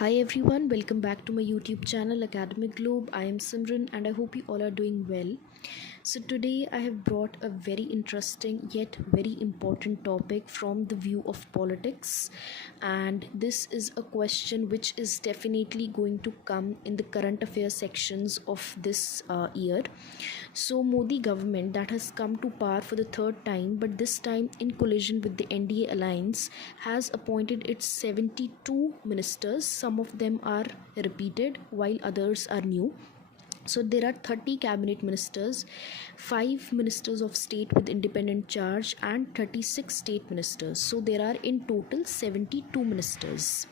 Hi everyone, welcome back to my YouTube channel Academic Globe. I am Simran and I hope you all are doing well. So today I have brought a very interesting yet very important topic from the view of politics, and this is a question which is definitely going to come in the current affairs sections of this year. So Modi government that has come to power for the third time, but this time in collision with the NDA alliance, has appointed its 72 ministers. Some of them are repeated while others are new. So there are 30 cabinet ministers, 5 ministers of state with independent charge and 36 state ministers. So there are in total 72 ministers.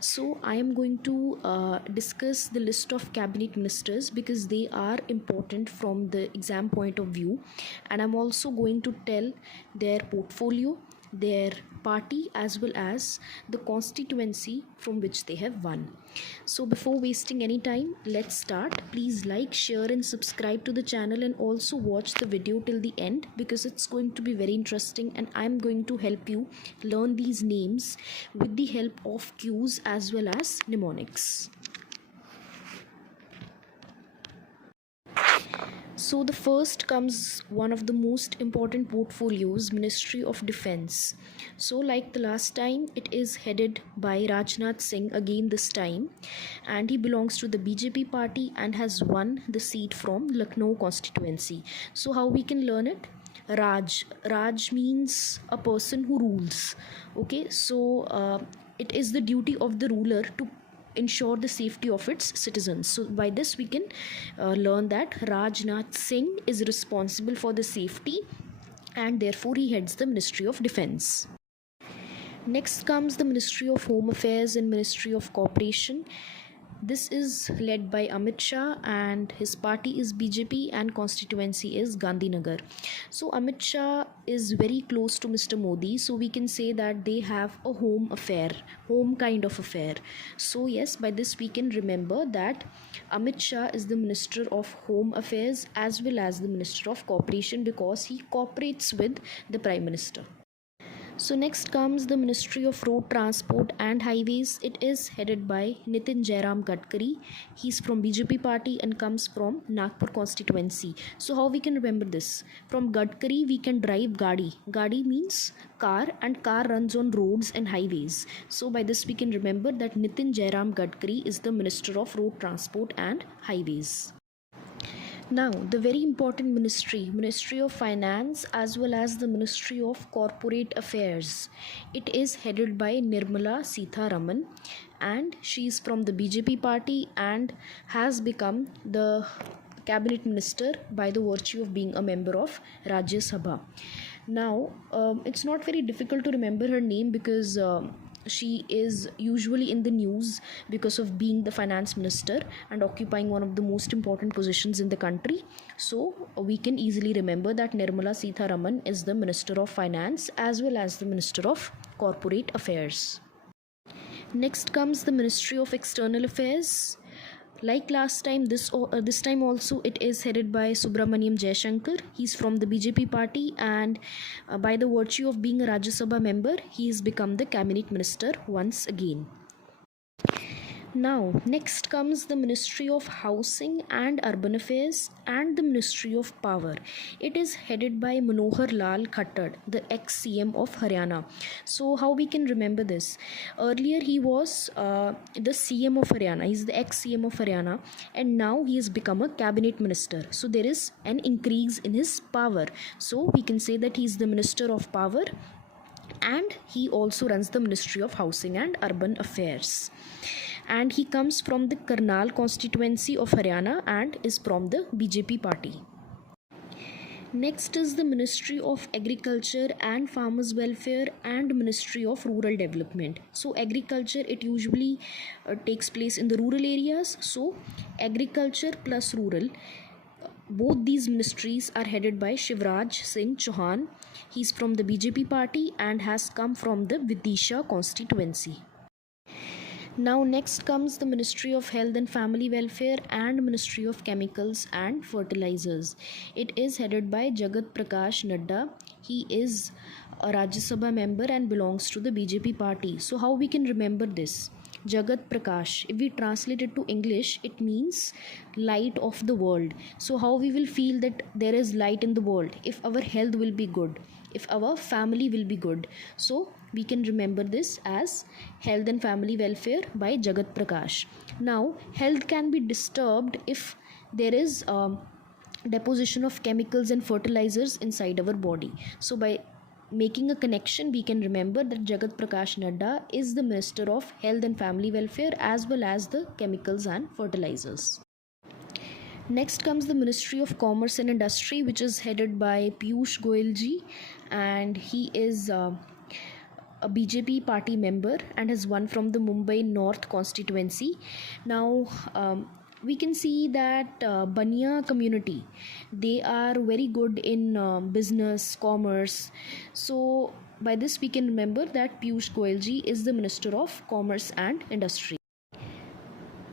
So I am going to discuss the list of cabinet ministers because they are important from the exam point of view, and I'm also going to tell their portfolio, their party, as well as the constituency from which they have won. So before wasting any time, let's start. Please like, share and subscribe to the channel, and also watch the video till the end because it's going to be very interesting, and I'm going to help you learn these names with the help of cues as well as mnemonics. So the first comes one of the most important portfolios, Ministry of Defense. So like the last time, it is headed by Rajnath Singh again this time, and he belongs to the BJP party and has won the seat from Lucknow constituency. So how we can learn it? Raj means a person who rules. Okay, so it is the duty of the ruler to ensure the safety of its citizens. So by this we can learn that Rajnath Singh is responsible for the safety and therefore he heads the Ministry of Defense. Next comes the Ministry of Home Affairs and Ministry of Cooperation. This is led by Amit Shah and his party is BJP and constituency is Gandhinagar. So Amit Shah is very close to Mr. Modi, so we can say that they have a home kind of affair. So yes, by this we can remember that Amit Shah is the Minister of Home Affairs as well as the Minister of Cooperation because he cooperates with the Prime Minister. So next comes the Ministry of Road Transport and Highways. It is headed by Nitin Jairam Gadkari. He's from BJP party and comes from Nagpur constituency. So how we can remember this? From Gadkari we can drive Gadi. Gadi means car and car runs on roads and highways. So by this we can remember that Nitin Jairam Gadkari is the Minister of Road Transport and Highways. Now, the very important Ministry of Finance as well as the Ministry of Corporate Affairs. It is headed by Nirmala Sitharaman and she is from the BJP party and has become the cabinet minister by the virtue of being a member of Rajya Sabha. Now, it's not very difficult to remember her name because she is usually in the news because of being the finance minister and occupying one of the most important positions in the country. So we can easily remember that Nirmala Sitharaman is the Minister of Finance as well as the Minister of Corporate Affairs. Next comes the Ministry of External Affairs. Like last time, this time also it is headed by Subramaniam Jaishankar. He's from the BJP party and by the virtue of being a Rajya Sabha member, he has become the cabinet minister once again. Now, next comes the Ministry of Housing and Urban Affairs and the Ministry of Power. It is headed by Manohar Lal Khattar, the ex-CM of Haryana. So, how we can remember this? Earlier, he was the CM of Haryana. He's the ex-CM of Haryana, and now he has become a cabinet minister. So, there is an increase in his power. So, we can say that he is the Minister of Power, and he also runs the Ministry of Housing and Urban Affairs. And he comes from the Karnal constituency of Haryana and is from the BJP party. Next is the Ministry of Agriculture and Farmers Welfare and Ministry of Rural Development. So agriculture, it usually takes place in the rural areas. So agriculture plus rural, both these ministries are headed by Shivraj Singh Chauhan. He's from the BJP party and has come from the Vidisha constituency. Now next comes the Ministry of Health and Family Welfare and Ministry of Chemicals and Fertilizers. It is headed by Jagat Prakash Nadda. He is a Rajya Sabha member and belongs to the BJP party. So how we can remember this? Jagat Prakash. If we translate it to English, it means light of the world. So how we will feel that there is light in the world? If our health will be good, if our family will be good. So we can remember this as health and family welfare by Jagat Prakash. Now health can be disturbed if there is deposition of chemicals and fertilizers inside our body. So by making a connection, we can remember that Jagat Prakash Nadda is the Minister of Health and Family Welfare as well as the chemicals and fertilizers. Next comes the Ministry of Commerce and Industry, which is headed by Piyush Goyal ji, and he is a BJP party member and has won from the Mumbai North constituency. Now we can see that Bania community, they are very good in business, commerce. So by this we can remember that Piyush Goyal ji is the Minister of Commerce and Industry.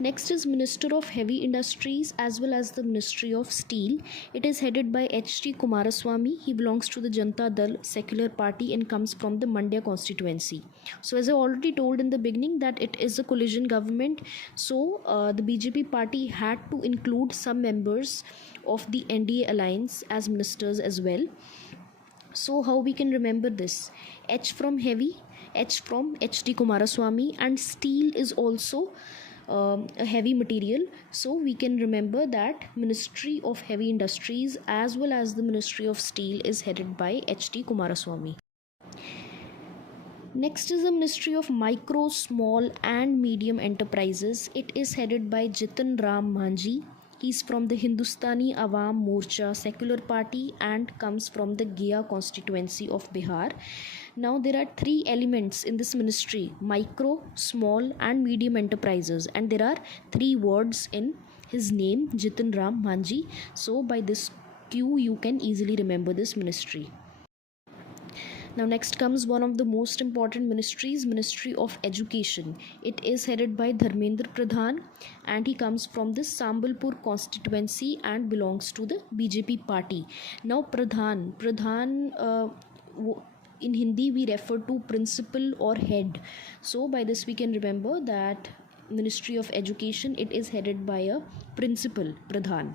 Next is Minister of Heavy Industries as well as the Ministry of Steel. It is headed by H.D. Kumaraswamy. He belongs to the Janata Dal Secular Party and comes from the Mandya constituency. So as I already told in the beginning that it is a coalition government. So the BJP party had to include some members of the NDA alliance as ministers as well. So how we can remember this? H from heavy, H from H.D. Kumaraswamy, and steel is also a heavy material. So we can remember that Ministry of Heavy Industries as well as the Ministry of Steel is headed by H.D. Kumaraswamy. Next is the Ministry of Micro, Small and Medium Enterprises. It is headed by Jitan Ram Manjhi. He's from the Hindustani Awam Morcha Secular Party and comes from the Gaya constituency of Bihar. Now there are three elements in this ministry: micro, small and medium enterprises, and there are three words in his name, Jitan Ram Manjhi. So by this cue you can easily remember this ministry. Now next comes one of the most important ministries, Ministry of Education. It is headed by Dharmendra Pradhan and he comes from the Sambalpur constituency and belongs to the BJP party. Now Pradhan in Hindi we refer to principal or head. So by this we can remember that Ministry of Education, it is headed by a principal, Pradhan.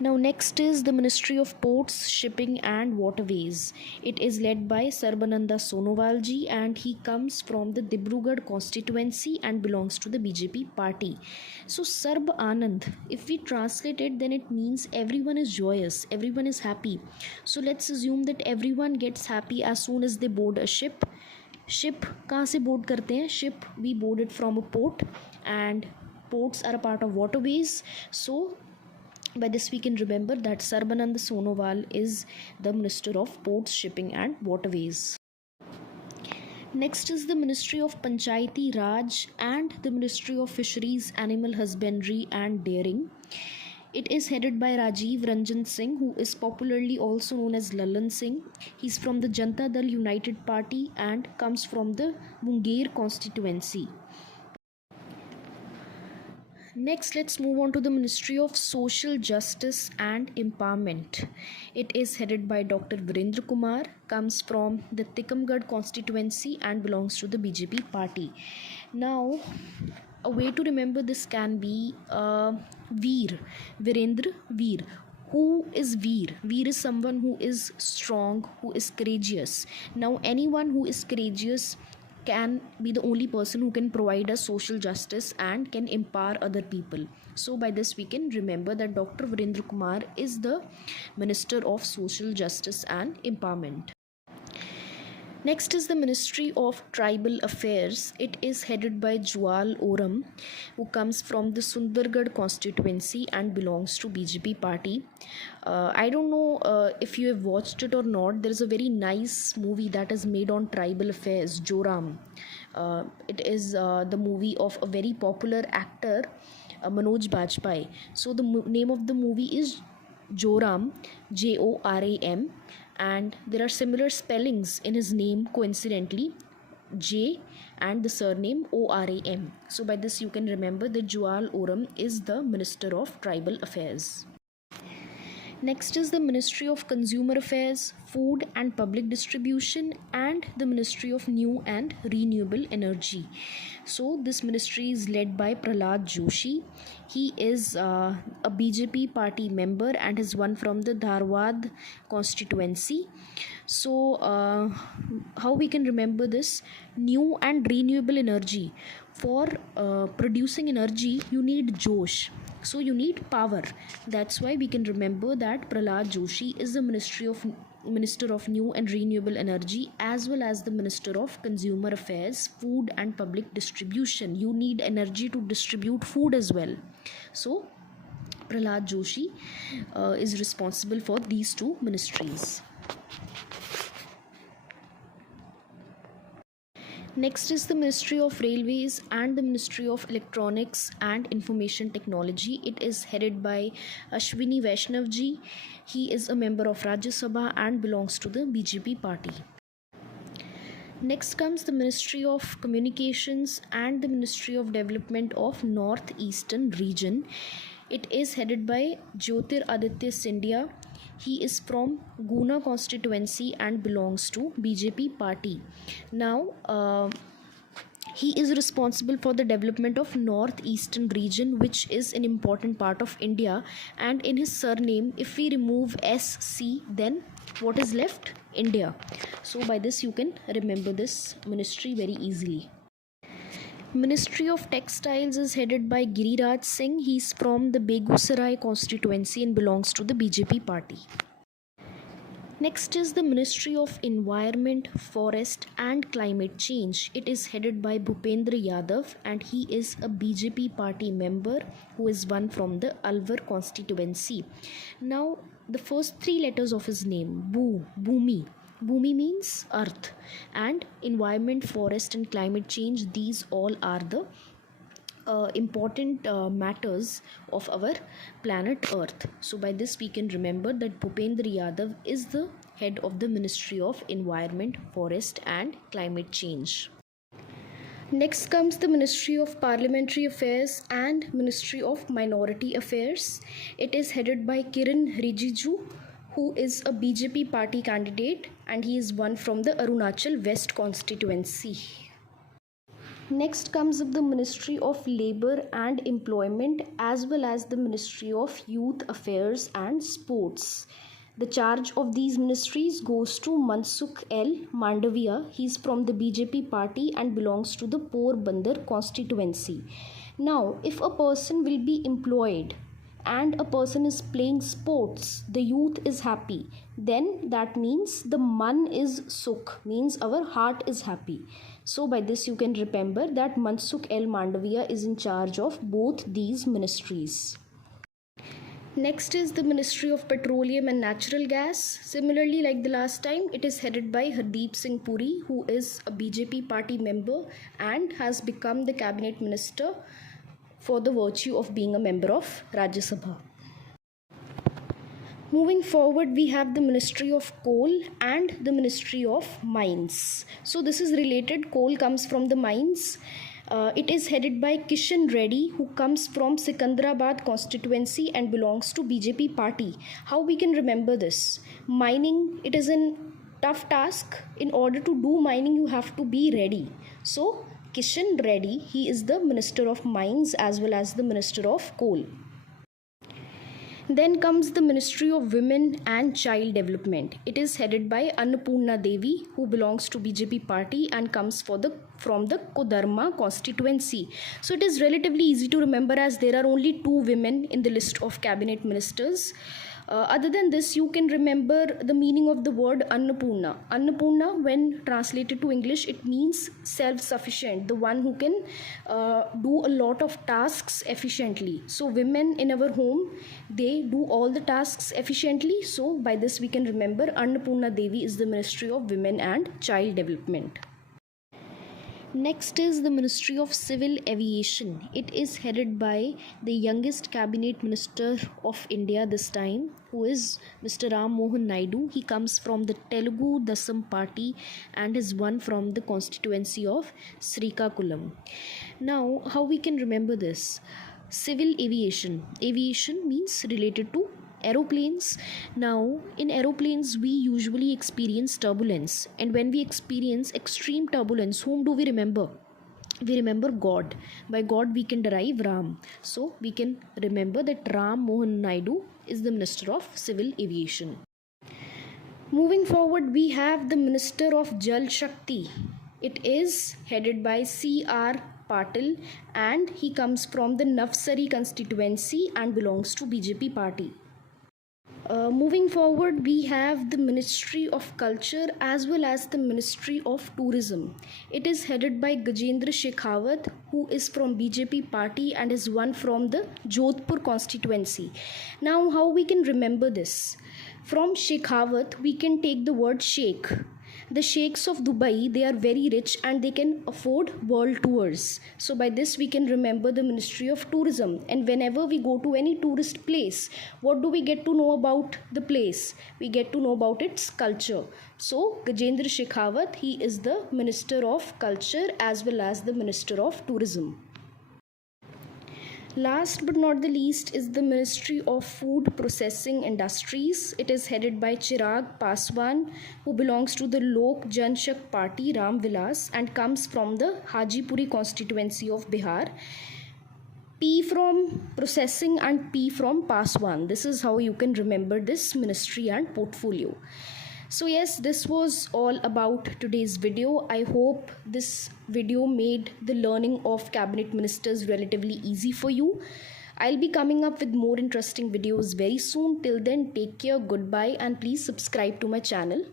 Now next is the Ministry of Ports, Shipping and Waterways. It is led by Sarbananda Sonowal ji and he comes from the Dibrugarh constituency and belongs to the BJP party. So Sarb Anand, if we translate it, then it means everyone is joyous, everyone is happy. So let's assume that everyone gets happy as soon as they board a ship. Ship कहाँ से board करते हैं? Ship we board it from a port and ports are a part of waterways. So by this we can remember that Sarbanand Sonowal is the Minister of Ports, Shipping and Waterways. Next is the Ministry of Panchayati Raj and the Ministry of Fisheries, Animal Husbandry and Dairying. It is headed by Rajiv Ranjan Singh, who is popularly also known as Lalan Singh. He is from the Janata Dal United Party and comes from the Munger constituency. Next, let's move on to the Ministry of Social Justice and Empowerment. It is headed by Dr. Virendra Kumar, comes from the Tikamgarh constituency and belongs to the BJP party. Now, a way to remember this can be Veer, Virendra Veer. Who is Veer? Veer is someone who is strong, who is courageous. Now, anyone who is courageous can be the only person who can provide us social justice and can empower other people. So by this we can remember that Dr. Virendra Kumar is the Minister of Social Justice and Empowerment. Next is the Ministry of Tribal Affairs. It is headed by Jwal Oram, who comes from the Sundargarh constituency and belongs to BJP party. I don't know if you have watched it or not. There is a very nice movie that is made on tribal affairs, Joram. It is the movie of a very popular actor, Manoj Bajpayee. So the name of the movie is Joram, Joram, and there are similar spellings in his name coincidentally, J and the surname Oram. So by this you can remember that Jwal Oram is the Minister of Tribal Affairs. Next is the Ministry of Consumer Affairs, Food and Public Distribution, and the Ministry of New and Renewable Energy. So, this ministry is led by Prahlad Joshi. He is a BJP party member and is one from the Dharwad constituency. So, how we can remember this? New and renewable energy. For producing energy, you need Josh. So you need power. That's why we can remember that Prahlad Joshi is the Minister of New and Renewable Energy, as well as the Minister of Consumer Affairs, Food and Public Distribution. You need energy to distribute food as well. So Prahlad Joshi is responsible for these two ministries. Next is the Ministry of Railways and the Ministry of Electronics and Information Technology. It is headed by Ashwini Vaishnavji. He is a member of Rajya Sabha and belongs to the BJP party. Next comes the Ministry of Communications and the Ministry of Development of Northeastern Region. It is headed by Jyotir Aditya Scindia. He is from Guna constituency and belongs to BJP party. Now, he is responsible for the development of northeastern region, which is an important part of India. And in his surname, if we remove SC, then what is left? India. So by this you can remember this ministry very easily. Ministry of Textiles is headed by Giriraj Singh. He is from the Begusarai constituency and belongs to the BJP party. Next is the Ministry of Environment, Forest and Climate Change. It is headed by Bhupendra Yadav and he is a BJP party member who is one from the Alwar constituency. Now the first three letters of his name, Bhumi. Bhumi means earth, and environment, forest and climate change, these all are the important matters of our planet Earth. So by this we can remember that Bhupendra Yadav is the head of the Ministry of Environment, Forest and Climate Change. Next comes the Ministry of Parliamentary Affairs and Ministry of Minority Affairs. It is headed by Kiran Rijiju, who is a BJP party candidate and he is one from the Arunachal West constituency. Next comes up the Ministry of Labour and Employment as well as the Ministry of Youth Affairs and Sports. The charge of these ministries goes to Mansukh L. Mandavia. He is from the BJP party and belongs to the Porbandar constituency. Now, if a person will be employed and a person is playing sports, the youth is happy, then that means the man is sukh, means our heart is happy. So by this you can remember that Mansukh L. Mandavia is in charge of both these ministries. Next is the Ministry of Petroleum and Natural Gas. Similarly, like the last time, it is headed by Hardeep Singh Puri, who is a BJP party member and has become the cabinet minister for the virtue of being a member of Rajya Sabha. Moving forward, we have the Ministry of Coal and the Ministry of Mines. So this is related. Coal comes from the mines. It is headed by Kishan Reddy, who comes from Sikandrabad constituency and belongs to BJP party. How we can remember this? Mining, it is a tough task. In order to do mining, you have to be ready. So Kishan Reddy, he is the Minister of Mines as well as the Minister of Coal. Then comes the Ministry of Women and Child Development. It is headed by Annapurna Devi, who belongs to BJP party and comes from the Kodarma constituency. So it is relatively easy to remember as there are only 2 women in the list of cabinet ministers. Other than this, you can remember the meaning of the word Annapurna. Annapurna, when translated to English, it means self-sufficient, the one who can do a lot of tasks efficiently. So women in our home, they do all the tasks efficiently. So by this we can remember Annapurna Devi is the Ministry of Women and Child Development. Next is the Ministry of Civil Aviation. It is headed by the youngest cabinet minister of India this time, who is Mr. Ram Mohan Naidu. He comes from the Telugu Dasam party and is one from the constituency of Srikakulam. Now, how we can remember this? Civil aviation. Aviation means related to Aeroplanes. Now, in aeroplanes, we usually experience turbulence, and when we experience extreme turbulence, whom do we remember? We remember God. By God, we can derive Ram. So, we can remember that Ram Mohan Naidu is the Minister of Civil Aviation. Moving forward, we have the Minister of Jal Shakti. It is headed by C.R. Patil, and he comes from the Navsari constituency and belongs to BJP party. Moving forward, we have the Ministry of Culture as well as the Ministry of Tourism. It is headed by Gajendra Shekhawat, who is from BJP party and is one from the Jodhpur constituency. Now, how we can remember this? From Shekhawat, we can take the word Sheikh. The Sheikhs of Dubai, they are very rich and they can afford world tours. So by this we can remember the Ministry of Tourism. And whenever we go to any tourist place, what do we get to know about the place? We get to know about its culture. So Gajendra Shekhawat, he is the Minister of Culture as well as the Minister of Tourism. Last but not the least is the Ministry of Food Processing Industries. It is headed by Chirag Paswan, who belongs to the Lok Janshakti Party Ram Vilas and comes from the Hajipuri constituency of Bihar. P from processing and P from Paswan. This is how you can remember this ministry and portfolio. So yes, this was all about today's video. I hope this video made the learning of cabinet ministers relatively easy for you. I'll be coming up with more interesting videos very soon. Till then, take care, goodbye, and please subscribe to my channel.